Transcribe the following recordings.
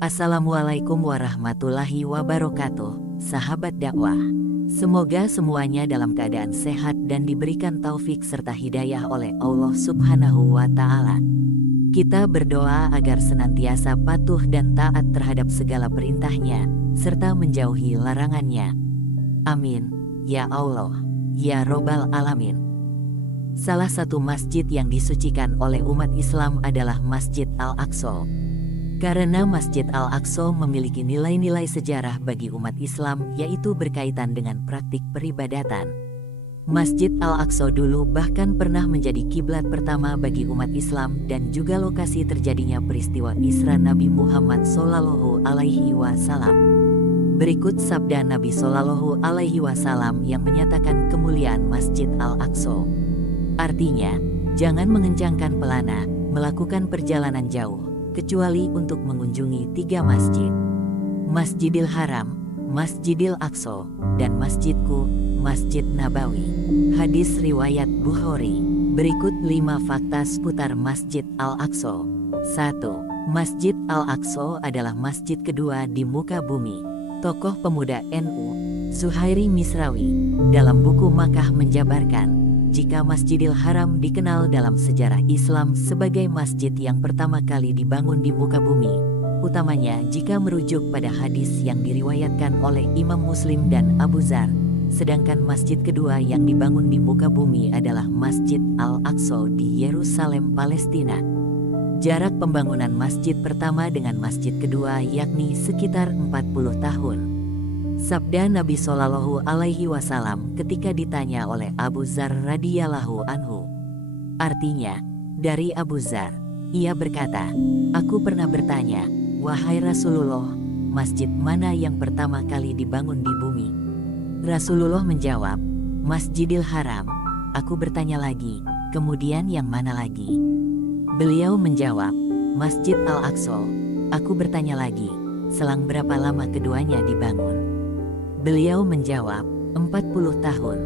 Assalamualaikum warahmatullahi wabarakatuh, sahabat dakwah. Semoga semuanya dalam keadaan sehat dan diberikan taufik serta hidayah oleh Allah Subhanahu wa Ta'ala. Kita berdoa agar senantiasa patuh dan taat terhadap segala perintahnya, serta menjauhi larangannya. Amin, ya Allah, ya Robbal Alamin. Salah satu masjid yang disucikan oleh umat Islam adalah Masjid Al-Aqsa. Karena Masjid Al-Aqsa memiliki nilai-nilai sejarah bagi umat Islam, yaitu berkaitan dengan praktik peribadatan. Masjid Al-Aqsa dulu bahkan pernah menjadi kiblat pertama bagi umat Islam dan juga lokasi terjadinya peristiwa Isra Nabi Muhammad Shallallahu Alaihi Wasallam. Berikut sabda Nabi Shallallahu Alaihi Wasallam yang menyatakan kemuliaan Masjid Al-Aqsa. Artinya, jangan mengencangkan pelana, melakukan perjalanan jauh, kecuali untuk mengunjungi 3 masjid: Masjidil Haram, Masjidil Aqsa, dan masjidku, Masjid Nabawi. Hadis riwayat Bukhari. Berikut 5 fakta seputar Masjid Al-Aqsa. 1. Masjid Al-Aqsa adalah masjid kedua di muka bumi. Tokoh pemuda NU, Zuhairi Misrawi, dalam buku Makkah menjabarkan, jika Masjidil Haram dikenal dalam sejarah Islam sebagai masjid yang pertama kali dibangun di muka bumi, utamanya jika merujuk pada hadis yang diriwayatkan oleh Imam Muslim dan Abu Dzar, sedangkan masjid kedua yang dibangun di muka bumi adalah Masjid Al-Aqsa di Yerusalem, Palestina. Jarak pembangunan masjid pertama dengan masjid kedua yakni sekitar 40 tahun. Sabda Nabi Shallallahu Alaihi Wasallam ketika ditanya oleh Abu Dzar radhiyallahu anhu. Artinya, dari Abu Dzar, ia berkata, "Aku pernah bertanya, wahai Rasulullah, masjid mana yang pertama kali dibangun di bumi?" Rasulullah menjawab, "Masjidil Haram." Aku bertanya lagi, "Kemudian yang mana lagi?" Beliau menjawab, "Masjid Al-Aqsa." Aku bertanya lagi, "Selang berapa lama keduanya dibangun?" Beliau menjawab, 40 tahun.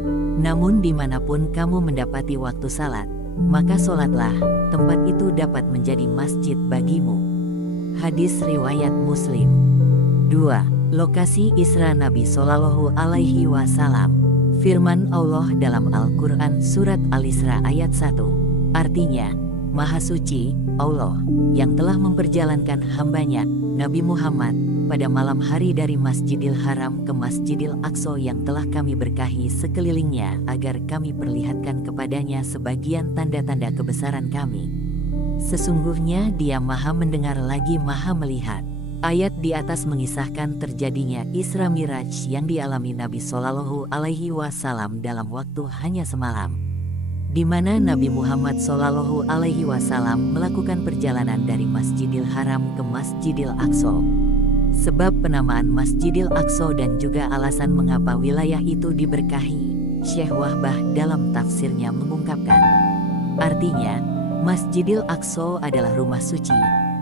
Namun dimanapun kamu mendapati waktu salat, maka solatlah, tempat itu dapat menjadi masjid bagimu. Hadis riwayat Muslim. 2. Lokasi Isra Nabi Shallallahu Alaihi Wasallam. Firman Allah dalam Al-Quran Surat Al-Isra ayat 1. Artinya, Maha Suci, Allah, yang telah memperjalankan hambanya, Nabi Muhammad, pada malam hari dari Masjidil Haram ke Masjidil Aqsa yang telah kami berkahi sekelilingnya agar kami perlihatkan kepadanya sebagian tanda-tanda kebesaran kami. Sesungguhnya Dia Maha mendengar lagi Maha melihat. Ayat di atas mengisahkan terjadinya Isra Miraj yang dialami Nabi Shallallahu Alaihi Wasallam dalam waktu hanya semalam, di mana Nabi Muhammad Shallallahu Alaihi Wasallam melakukan perjalanan dari Masjidil Haram ke Masjidil Aqsa. Sebab penamaan Masjidil Aqsa dan juga alasan mengapa wilayah itu diberkahi, Syekh Wahbah dalam tafsirnya mengungkapkan. Artinya, Masjidil Aqsa adalah rumah suci,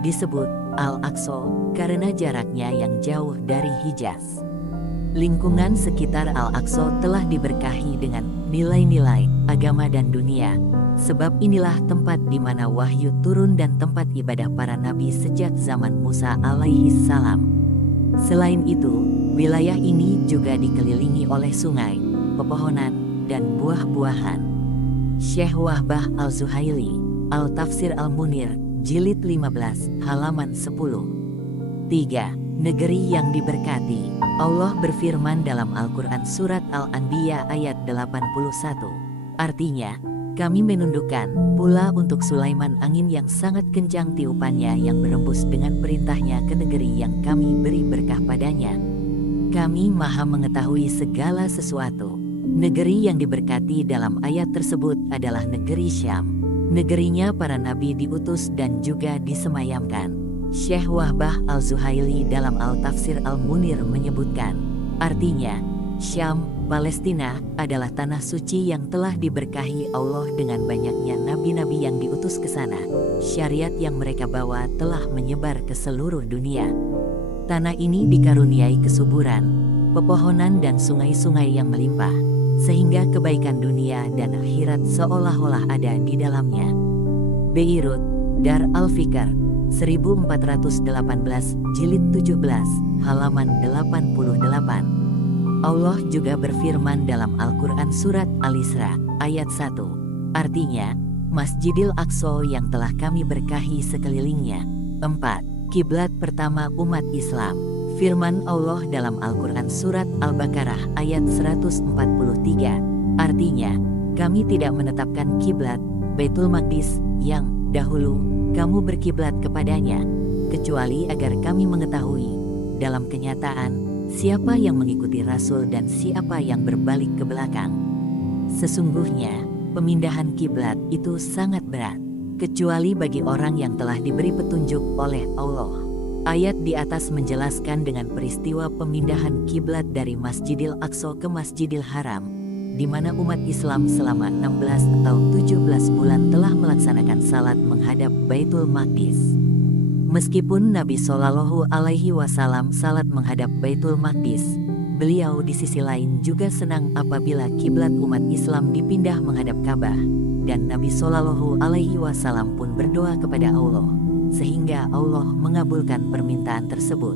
disebut Al-Aqsa karena jaraknya yang jauh dari Hijaz. Lingkungan sekitar Al-Aqsa telah diberkahi dengan nilai-nilai agama dan dunia, sebab inilah tempat di mana wahyu turun dan tempat ibadah para nabi sejak zaman Musa alaihi salam. Selain itu, wilayah ini juga dikelilingi oleh sungai, pepohonan, dan buah-buahan. Syekh Wahbah Al-Zuhaili, Al-Tafsir Al-Munir, Jilid 15, halaman 10. 3. Negeri yang diberkati. Allah berfirman dalam Al-Quran Surat Al-Anbiya ayat 81. Artinya, kami menundukkan pula untuk Sulaiman angin yang sangat kencang tiupannya yang berembus dengan perintahnya ke negeri yang kami beri berkah padanya. Kami Maha mengetahui segala sesuatu. Negeri yang diberkati dalam ayat tersebut adalah negeri Syam. Negerinya para nabi diutus dan juga disemayamkan. Syekh Wahbah Al-Zuhaili dalam Al-Tafsir Al-Munir menyebutkan, artinya, Syam, Palestina, adalah tanah suci yang telah diberkahi Allah dengan banyaknya nabi-nabi yang diutus ke sana. Syariat yang mereka bawa telah menyebar ke seluruh dunia. Tanah ini dikaruniai kesuburan, pepohonan dan sungai-sungai yang melimpah, sehingga kebaikan dunia dan akhirat seolah-olah ada di dalamnya. Beirut, Dar Al-Fikr, 1418 jilid 17 halaman 88. Allah juga berfirman dalam Al-Quran surat Al-Isra ayat 1. Artinya, Masjidil Aqsa yang telah kami berkahi sekelilingnya. 4. Kiblat pertama umat Islam. Firman Allah dalam Al-Quran surat Al-Baqarah ayat 143. Artinya, kami tidak menetapkan kiblat Baitul Maqdis yang dahulu kamu berkiblat kepadanya, kecuali agar kami mengetahui dalam kenyataan siapa yang mengikuti Rasul dan siapa yang berbalik ke belakang. Sesungguhnya, pemindahan kiblat itu sangat berat, kecuali bagi orang yang telah diberi petunjuk oleh Allah. Ayat di atas menjelaskan dengan peristiwa pemindahan kiblat dari Masjidil Aqsa ke Masjidil Haram, di mana umat Islam selama 16 atau 17 bulan telah melaksanakan salat menghadap Baitul Maqdis. Meskipun Nabi Shallallahu Alaihi Wasallam salat menghadap Baitul Maqdis, beliau di sisi lain juga senang apabila kiblat umat Islam dipindah menghadap Ka'bah, dan Nabi Shallallahu Alaihi Wasallam pun berdoa kepada Allah, sehingga Allah mengabulkan permintaan tersebut.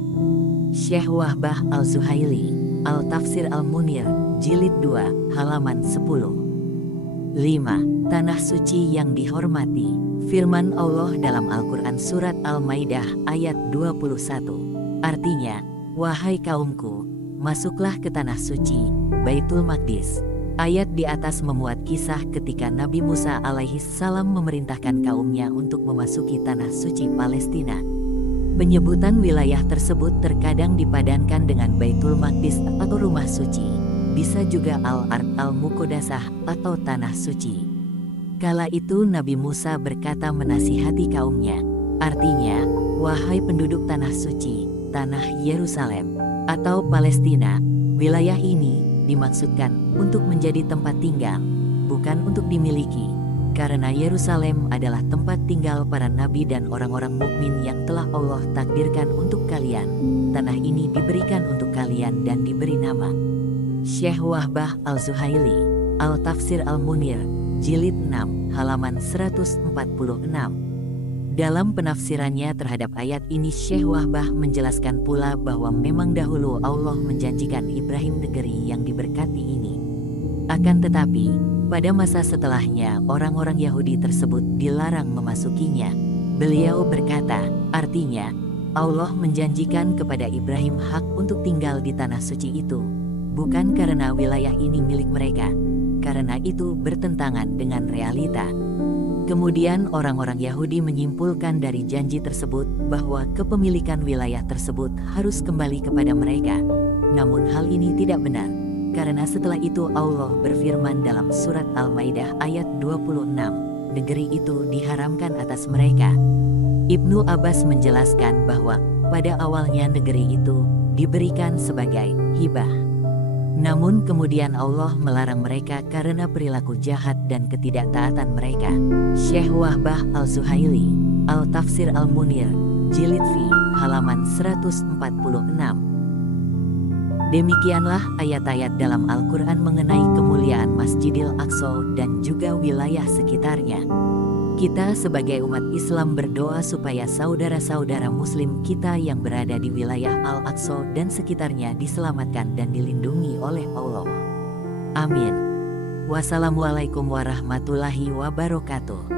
Syekh Wahbah Al-Zuhaili, Al-Tafsir Al-Munir, Jilid 2, halaman 10. 5. Tanah suci yang dihormati. Firman Allah dalam Al-Quran surat Al-Maidah ayat 21. Artinya, wahai kaumku, masuklah ke tanah suci, Baitul Maqdis. Ayat di atas memuat kisah ketika Nabi Musa alaihi salam memerintahkan kaumnya untuk memasuki tanah suci Palestina. Penyebutan wilayah tersebut terkadang dipadankan dengan Baitul Maqdis atau rumah suci, bisa juga Al-Ard Al-Muqaddasah atau tanah suci. Kala itu Nabi Musa berkata menasihati kaumnya, artinya, wahai penduduk tanah suci, tanah Yerusalem, atau Palestina, wilayah ini dimaksudkan untuk menjadi tempat tinggal, bukan untuk dimiliki, karena Yerusalem adalah tempat tinggal para nabi dan orang-orang mukmin yang telah Allah takdirkan untuk kalian. Tanah ini diberikan untuk kalian dan diberi nama. Syekh Wahbah Al-Zuhaili, Al-Tafsir Al-Munir, Jilid 6, halaman 146. Dalam penafsirannya terhadap ayat ini, Syekh Wahbah menjelaskan pula bahwa memang dahulu Allah menjanjikan Ibrahim negeri yang diberkati ini. Akan tetapi, pada masa setelahnya orang-orang Yahudi tersebut dilarang memasukinya. Beliau berkata, artinya, Allah menjanjikan kepada Ibrahim hak untuk tinggal di tanah suci itu, bukan karena wilayah ini milik mereka, karena itu bertentangan dengan realita. Kemudian orang-orang Yahudi menyimpulkan dari janji tersebut bahwa kepemilikan wilayah tersebut harus kembali kepada mereka. Namun hal ini tidak benar, karena setelah itu Allah berfirman dalam surat Al-Maidah ayat 26, negeri itu diharamkan atas mereka. Ibnu Abbas menjelaskan bahwa pada awalnya negeri itu diberikan sebagai hibah. Namun kemudian Allah melarang mereka karena perilaku jahat dan ketidaktaatan mereka. Syekh Wahbah Al-Zuhaili, Al-Tafsir Al-Munir, Jilid V, halaman 146. Demikianlah ayat-ayat dalam Al-Quran mengenai kemuliaan Masjidil Aqsa dan juga wilayah sekitarnya. Kita sebagai umat Islam berdoa supaya saudara-saudara muslim kita yang berada di wilayah Al-Aqsa dan sekitarnya diselamatkan dan dilindungi oleh Allah. Amin. Wassalamualaikum warahmatullahi wabarakatuh.